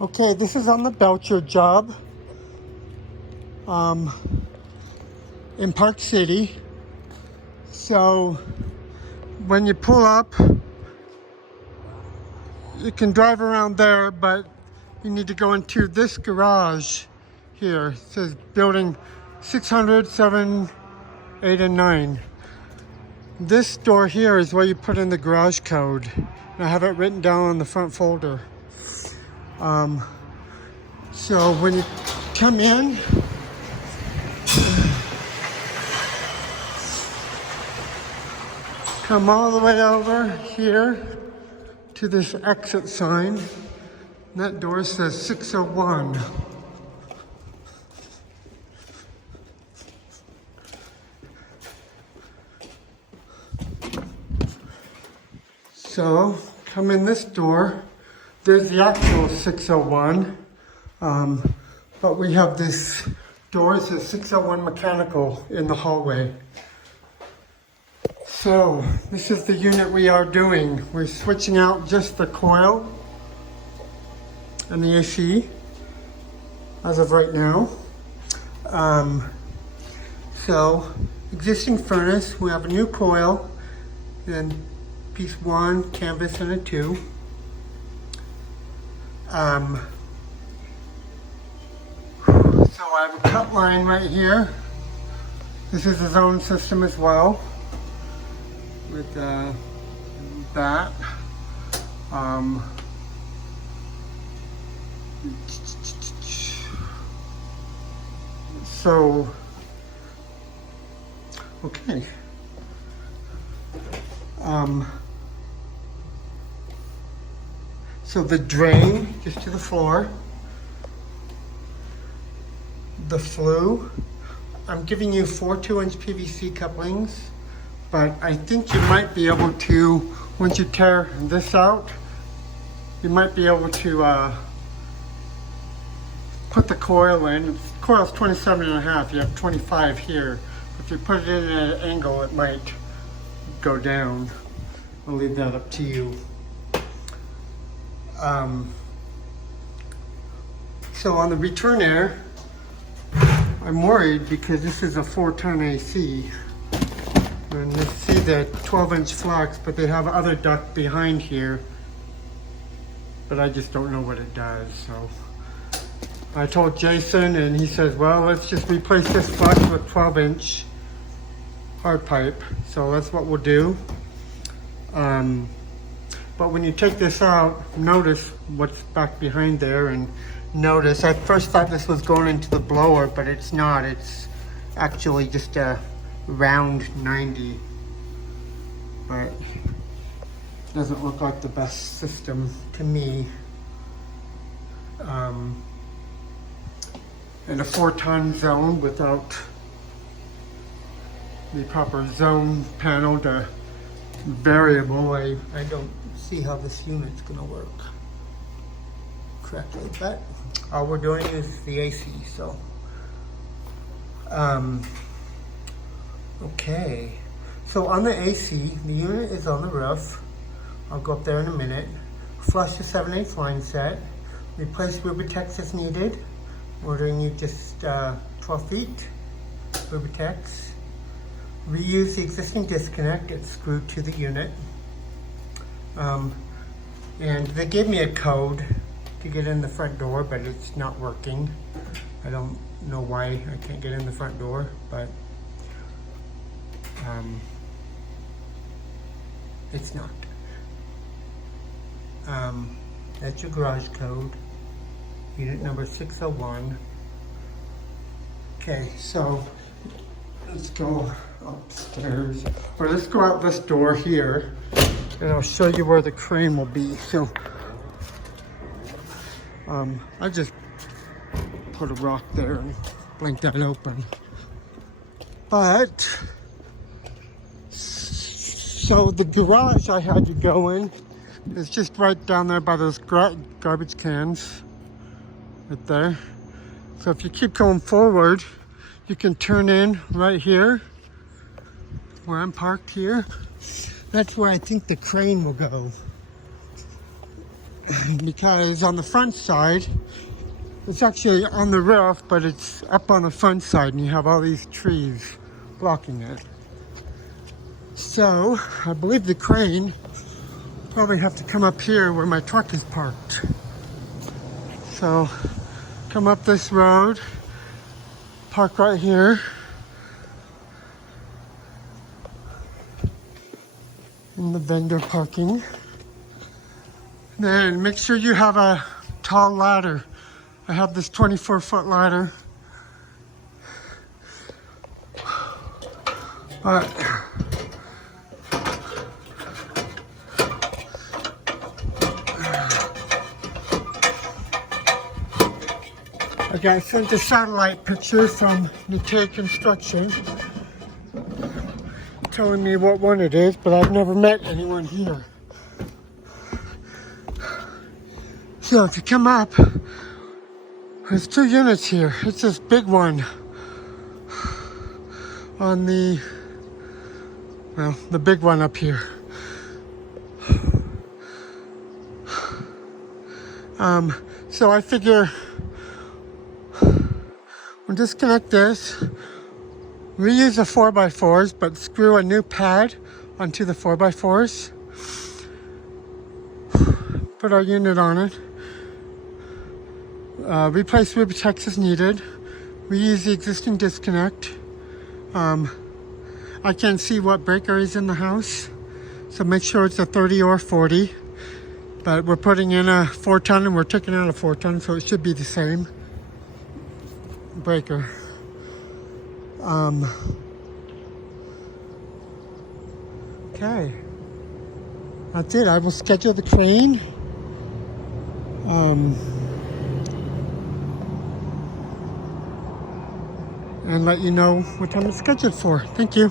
Okay, this is on the Belcher job in Park City. So when you pull up, you can drive around there, but you need to go into this garage here. It says building 600, 7, 8, and 9. This door here is where you put in the garage code. And I have it written down on the front folder. So when you come in, come all the way over here to this exit sign. And that door says 601. So come in this door. There's the actual 601. But we have this door, it says 601 mechanical in the hallway. So this is the unit we are doing. We're switching out just the coil and the AC as of right now. So existing furnace, we have a new coil and piece 1, canvas, and a 2. So I have a cut line right here. This is a zone system as well with that. So, okay. So the drain just to the floor. The flue, I'm giving you 4 2-inch PVC couplings, but I think you might be able to, once you tear this out, you might be able to put the coil in. The coil's 27.5, you have 25 here. If you put it in at an angle, it might go down. I'll leave that up to you. So on the return air, I'm worried because this is a 4-ton AC. And you see the 12-inch flux, but they have other duct behind here. But I just don't know what it does, so. I told Jason and he says, well, let's just replace this flux with 12-inch hard pipe. So that's what we'll do. But when you take this out, notice what's back behind there, and notice, I first thought this was going into the blower, but it's not. It's actually just a round 90. But doesn't look like the best system to me. In a 4-ton zone without the proper zone panel to variable, I don't see how this unit's gonna work correctly, but all we're doing is the AC, so. Okay, so on the AC, the unit is on the roof. I'll go up there in a minute. Flush the 7/8 line set. Replace Rubitex as needed. Ordering you just 12 feet, Rubitex. Reuse the existing disconnect, it's screwed to the unit. And they gave me a code to get in the front door, but it's not working. I don't know why I can't get in the front door, but it's not. That's your garage code, unit number 601. Okay, so let's go upstairs, or let's go out this door here, and I'll show you where the crane will be. So I just put a rock there and blink that open. But so the garage I had to go in is just right down there by those garbage cans right there. So if you keep going forward, you can turn in right here where I'm parked here. That's where I think the crane will go. because on the front side, it's actually on the roof, but it's up on the front side and you have all these trees blocking it. So I believe the crane probably have to come up here where my truck is parked. So come up this road, park right here. In the vendor parking. Then make sure you have a tall ladder. I have this 24-foot ladder. But I got sent a satellite picture from Nikkei Construction telling me what one it is, but I've never met anyone here. So if you come up, there's 2 units here. It's this big one on the, well, the big one up here. So I figure we'll disconnect this, reuse the 4x4s, but screw a new pad onto the 4x4s. Put our unit on it. Replace Rubytex as needed. Reuse the existing disconnect. I can't see what breaker is in the house, so make sure it's a 30 or 40. But we're putting in a 4-ton and we're taking out a 4-ton, so it should be the same breaker. Okay, that's it. I will schedule the crane. And let you know what time it's scheduled for. Thank you.